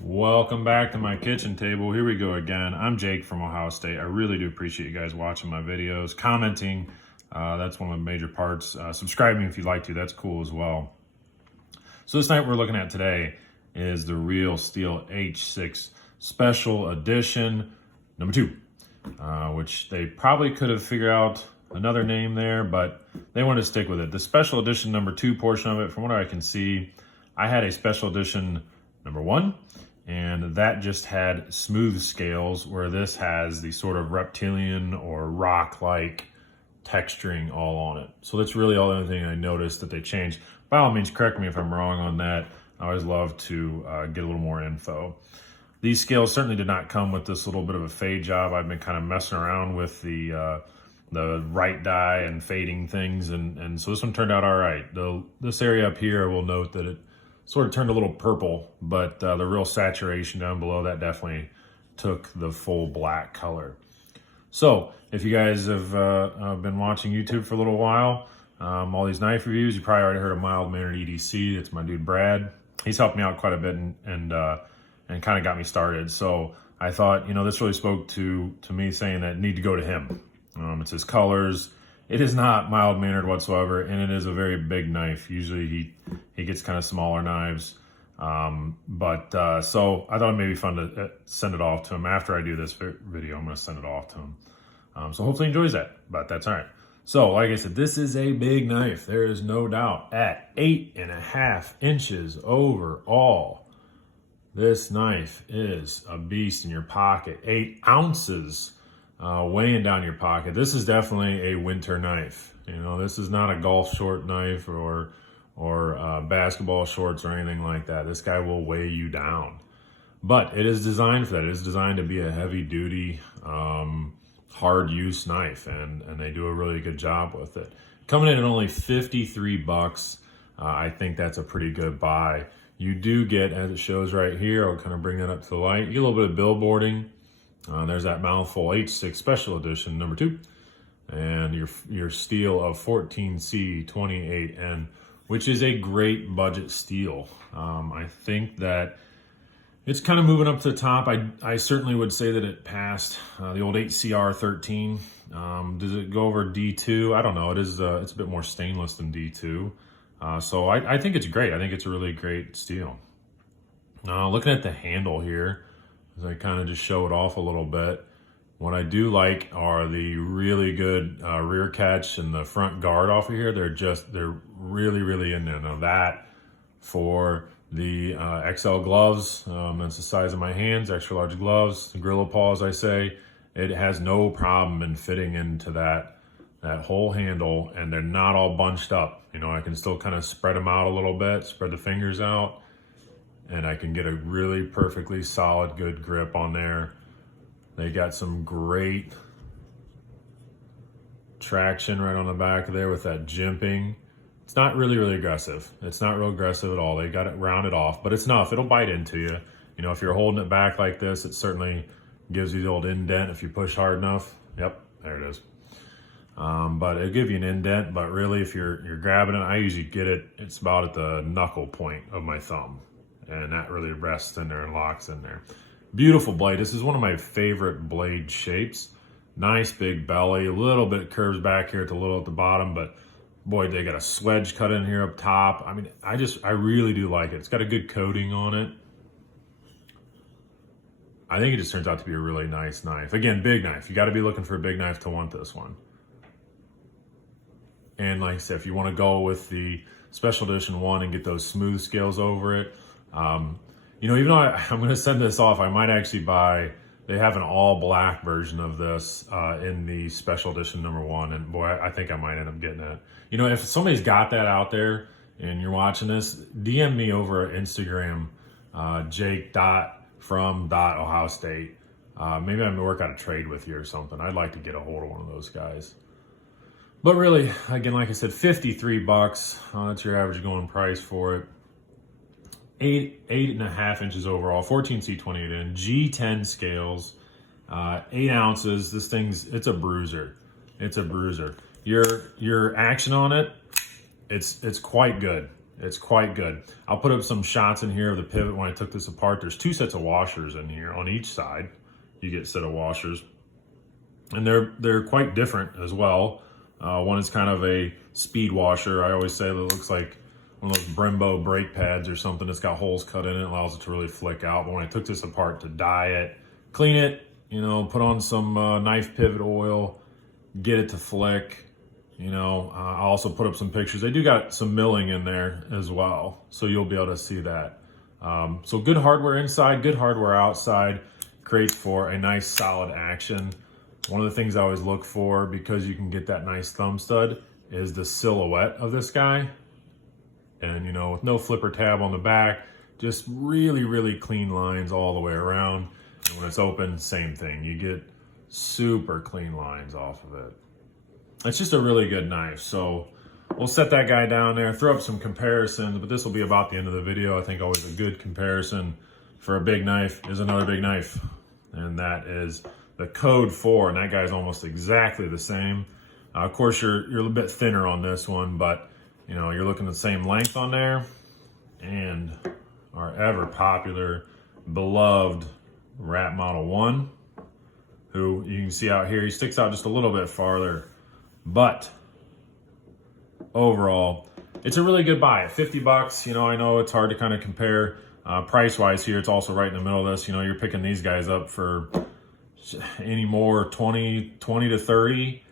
Welcome back to my kitchen table. Here we go again. I'm Jake from Ohio State. I really do appreciate you guys watching my videos, commenting. That's one of the major parts. Subscribing if you'd like to. That's cool as well. So this night we're looking at today is the Real Steel H6 Special Edition number 2, which they probably could have figured out another name there, but they wanted to stick with it. The Special Edition number 2 portion of it, from what I can see, I had a Special Edition number 1, and that just had smooth scales, where this has the sort of reptilian or rock-like texturing all on it. So that's really all the only thing I noticed that they changed. By all means, correct me if I'm wrong on that. I always love to get a little more info. These scales certainly did not come with this little bit of a fade job. I've been kind of messing around with the right die and fading things, and so this one turned out all right. This area up here, I will note that it sort of turned a little purple, but the real saturation down below, that definitely took the full black color. So if you guys have been watching YouTube for a little while, all these knife reviews, you probably already heard of Mild Mannered EDC. That's my dude Brad. He's helped me out quite a bit and kind of got me started. So I thought, this really spoke to me, saying that I need to go to him. It's his colors. It is not mild mannered whatsoever, and it is a very big knife. Usually he gets kind of smaller knives. So I thought it may be fun to send it off to him. After I do this video, I'm going to send it off to him. So hopefully he enjoys that, but that's all right. So like I said, this is a big knife. There is no doubt. At 8.5 inches overall, this knife is a beast in your pocket. 8 ounces weighing down your pocket. This is definitely a winter knife. This is not a golf short knife or basketball shorts or anything like that. This guy will weigh you down. But it is designed for that. It is designed to be a heavy duty, hard use knife, and they do a really good job with it. Coming in at only $53, I think that's a pretty good buy. You do get, as it shows right here, I'll kind of bring that up to the light, you get a little bit of billboarding. There's that mouthful H6 Special Edition number 2, and your steel of 14C28N, which is a great budget steel. I think that it's kind of moving up to the top. I certainly would say that it passed the old 8CR13. Does it go over D2? I don't know. It's a bit more stainless than D2. So I think it's great. I think it's a really great steel. Looking at the handle here, as I kind of just show it off a little bit, what I do like are the really good rear catch and the front guard off of here. They're really, really in there. Now that for the XL gloves, that's the size of my hands, extra large gloves, the Gorilla Paw, as I say, it has no problem in fitting into that whole handle, and they're not all bunched up. I can still kind of spread them out a little bit, spread the fingers out, and I can get a really perfectly solid, good grip on there. They got some great traction right on the back there with that jimping. It's not really, really aggressive. It's not real aggressive at all. They got it rounded off, but it's enough. It'll bite into you. If you're holding it back like this, it certainly gives you the old indent if you push hard enough. Yep, there it is. But it'll give you an indent, but really if you're grabbing it, I usually get it, it's about at the knuckle point of my thumb, and that really rests in there and locks in there. Beautiful blade. This is one of my favorite blade shapes. Nice big belly, a little bit curves back here at the bottom, but boy, they got a sledge cut in here up top. I mean, I really do like it. It's got a good coating on it. I think it just turns out to be a really nice knife. Again, big knife. You got to be looking for a big knife to want this one. And like I said, if you want to go with the Special Edition 1 and get those smooth scales over it, even though I'm going to send this off, I might actually buy, they have an all black version of this in the Special Edition number 1, and boy, I think I might end up getting it. If somebody's got that out there and you're watching this, DM me over at Instagram, jake.from.ohio state. Maybe I'm going to work out a trade with you or something. I'd like to get a hold of one of those guys. But really, again, like I said, $53. That's your average going price for it. 8.5 inches overall, 14C28N, G10 scales, 8 ounces. This it's a bruiser. It's a bruiser. Your action on it, it's quite good. It's quite good. I'll put up some shots in here of the pivot when I took this apart. There's 2 sets of washers in here on each side. You get a set of washers. And they're quite different as well. One is kind of a speed washer. I always say that it looks like one of those Brembo brake pads or something. It's got holes cut in it, allows it to really flick out. But when I took this apart to dye it, clean it, you know, put on some knife pivot oil, get it to flick. You know, I also put up some pictures. They do got some milling in there as well, so you'll be able to see that. So good hardware inside, good hardware outside, creates for a nice solid action. One of the things I always look for, because you can get that nice thumb stud, is the silhouette of this guy. And, you know, with no flipper tab on the back, just really, really clean lines all the way around. And when it's open, same thing. You get super clean lines off of it. It's just a really good knife. So we'll set that guy down there, throw up some comparisons, but this will be about the end of the video. I think always a good comparison for a big knife is another big knife. And that is the Code 4, and that guy's almost exactly the same. Of course, you're a little bit thinner on this one, but you know, you're looking at the same length on there. And our ever popular, beloved Rat Model 1, who you can see out here, he sticks out just a little bit farther. But overall, it's a really good buy at 50 bucks. You know, I know it's hard to kind of compare price wise here. It's also right in the middle of this. You know, you're picking these guys up for any more 20 to 30.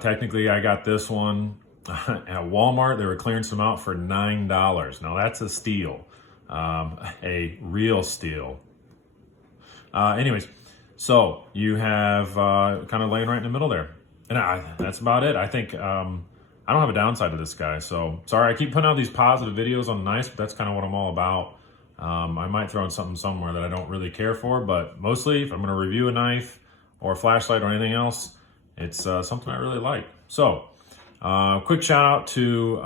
Technically, I got this one at Walmart. They were clearancing them out for $9. Now that's a steal, a real steal. Anyways, so you have kind of laying right in the middle there. And that's about it. I think I don't have a downside to this guy. So sorry, I keep putting out these positive videos on knives, but that's kind of what I'm all about. I might throw in something somewhere that I don't really care for, but mostly if I'm going to review a knife or a flashlight or anything else, it's something I really like. So quick shout out to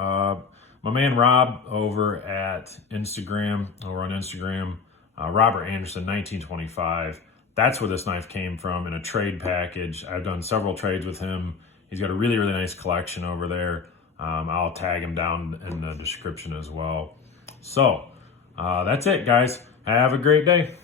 my man Rob over at Instagram, Robert Anderson 1925. That's where this knife came from, in a trade package. I've done several trades with him. He's got a really, really nice collection over there. I'll tag him down in the description as well. So that's it, guys. Have a great day.